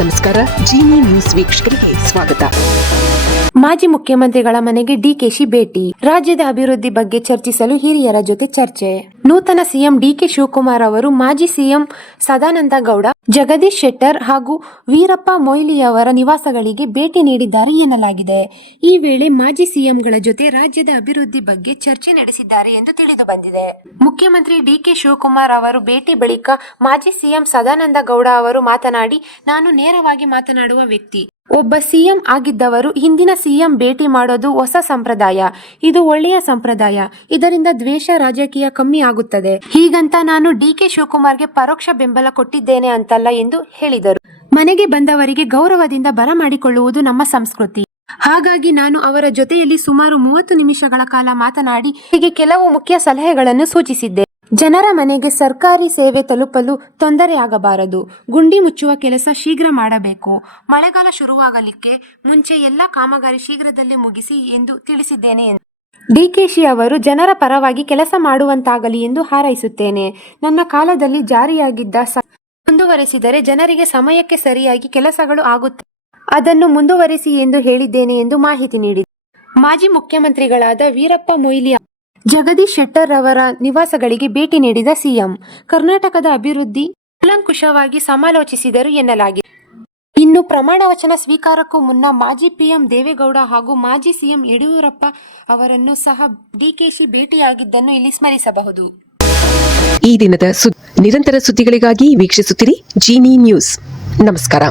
ನಮಸ್ಕಾರ. ಜಿನಿ ನ್ಯೂಸ್ ವೀಕ್ಷಕರಿಗೆ ಸ್ವಾಗತ. ಮಾಜಿ ಮುಖ್ಯಮಂತ್ರಿಗಳ ಮನೆಗೆ ಡಿಕೆಶಿ ಭೇಟಿ. ರಾಜ್ಯದ ಅಭಿವೃದ್ಧಿ ಬಗ್ಗೆ ಚರ್ಚಿಸಲು ಹಿರಿಯರ ಜೊತೆ ಚರ್ಚೆ. ನೂತನ ಸಿಎಂ ಡಿಕೆ ಶಿವಕುಮಾರ್ ಅವರು ಮಾಜಿ ಸಿಎಂ ಸದಾನಂದ ಗೌಡ, ಜಗದೀಶ್ ಶೆಟ್ಟರ್ ಹಾಗೂ ವೀರಪ್ಪ ಮೊಯ್ಲಿಯವರ ನಿವಾಸಗಳಿಗೆ ಭೇಟಿ ನೀಡಿದ್ದಾರೆ ಎನ್ನಲಾಗಿದೆ. ಈ ವೇಳೆ ಮಾಜಿ ಸಿಎಂಗಳ ಜೊತೆ ರಾಜ್ಯದ ಅಭಿವೃದ್ಧಿ ಬಗ್ಗೆ ಚರ್ಚೆ ನಡೆಸಿದ್ದಾರೆ ಎಂದು ತಿಳಿದು ಬಂದಿದೆ. ಮುಖ್ಯಮಂತ್ರಿ ಡಿಕೆ ಶಿವಕುಮಾರ್ ಅವರು ಭೇಟಿ ಬಳಿಕ ಮಾಜಿ ಸಿಎಂ ಸದಾನಂದ ಗೌಡ ಅವರು ಮಾತನಾಡಿ, ನಾನು ನೇರವಾಗಿ ಮಾತನಾಡುವ ವ್ಯಕ್ತಿ. ಒಬ್ಬ ಸಿಎಂ ಆಗಿದ್ದವರು ಹಿಂದಿನ ಸಿಎಂ ಭೇಟಿ ಮಾಡೋದು ಹೊಸ ಸಂಪ್ರದಾಯ. ಇದು ಒಳ್ಳೆಯ ಸಂಪ್ರದಾಯ. ಇದರಿಂದ ದ್ವೇಷ ರಾಜಕೀಯ ಕಮ್ಮಿ ಆಗುತ್ತದೆ. ಹೀಗಂತ ನಾನು ಡಿಕೆ ಶಿವಕುಮಾರ್ಗೆ ಪರೋಕ್ಷ ಬೆಂಬಲ ಕೊಟ್ಟಿದ್ದೇನೆ ಅಂತಲ್ಲ ಎಂದು ಹೇಳಿದರು. ಮನೆಗೆ ಬಂದವರಿಗೆ ಗೌರವದಿಂದ ಬರಮಾಡಿಕೊಳ್ಳುವುದು ನಮ್ಮ ಸಂಸ್ಕೃತಿ. ಹಾಗಾಗಿ ನಾನು ಅವರ ಜೊತೆಯಲ್ಲಿ ಸುಮಾರು 30 ನಿಮಿಷಗಳ ಕಾಲ ಮಾತನಾಡಿ ಹೀಗೆ ಕೆಲವು ಮುಖ್ಯ ಸಲಹೆಗಳನ್ನು ಸೂಚಿಸಿದ್ದೆ. ಜನರ ಮನೆಗೆ ಸರ್ಕಾರಿ ಸೇವೆ ತಲುಪಲು ತೊಂದರೆಯಾಗಬಾರದು. ಗುಂಡಿ ಮುಚ್ಚುವ ಕೆಲಸ ಶೀಘ್ರ ಮಾಡಬೇಕು. ಮಳೆಗಾಲ ಶುರುವಾಗಲಿಕ್ಕೆ ಮುಂಚೆ ಎಲ್ಲ ಕಾಮಗಾರಿ ಶೀಘ್ರದಲ್ಲೇ ಮುಗಿಸಿ ಎಂದು ತಿಳಿಸಿದ್ದೇನೆ ಎಂದು ಡಿಕೆಶಿ ಅವರು ಜನರ ಪರವಾಗಿ ಕೆಲಸ ಮಾಡುವಂತಾಗಲಿ ಎಂದು ಹಾರೈಸುತ್ತೇನೆ. ನನ್ನ ಕಾಲದಲ್ಲಿ ಜಾರಿಯಾಗಿದ್ದ ಮುಂದುವರೆಸಿದರೆ ಜನರಿಗೆ ಸಮಯಕ್ಕೆ ಸರಿಯಾಗಿ ಕೆಲಸಗಳು ಆಗುತ್ತವೆ. ಅದನ್ನು ಮುಂದುವರೆಸಿ ಎಂದು ಹೇಳಿದ್ದೇನೆ ಎಂದು ಮಾಹಿತಿ ನೀಡಿದರು. ಮಾಜಿ ಮುಖ್ಯಮಂತ್ರಿಗಳಾದ ವೀರಪ್ಪ ಮೊಯ್ಲಿ, ಜಗದೀಶ್ ಶೆಟ್ಟರ್ ಅವರ ನಿವಾಸಗಳಿಗೆ ಭೇಟಿ ನೀಡಿದ ಸಿಎಂ ಕರ್ನಾಟಕದ ಅಭಿವೃದ್ಧಿ ಕೂಲಂಕುಷವಾಗಿ ಸಮಾಲೋಚಿಸಿದರು ಎನ್ನಲಾಗಿದೆ. ಇನ್ನು ಪ್ರಮಾಣ ವಚನ ಸ್ವೀಕಾರಕ್ಕೂ ಮುನ್ನ ಮಾಜಿ ಪಿಎಂ ದೇವೇಗೌಡ ಹಾಗೂ ಮಾಜಿ ಸಿಎಂ ಯಡಿಯೂರಪ್ಪ ಅವರನ್ನು ಸಹ ಡಿಕೆಶಿ ಭೇಟಿಯಾಗಿದ್ದನ್ನು ಇಲ್ಲಿ ಸ್ಮರಿಸಬಹುದು. ಈ ದಿನದ ನಿರಂತರ ಸುದ್ದಿಗಳಿಗಾಗಿ ವೀಕ್ಷಿಸುತ್ತಿರಿ ಜಿನಿ ನ್ಯೂಸ್. ನಮಸ್ಕಾರ.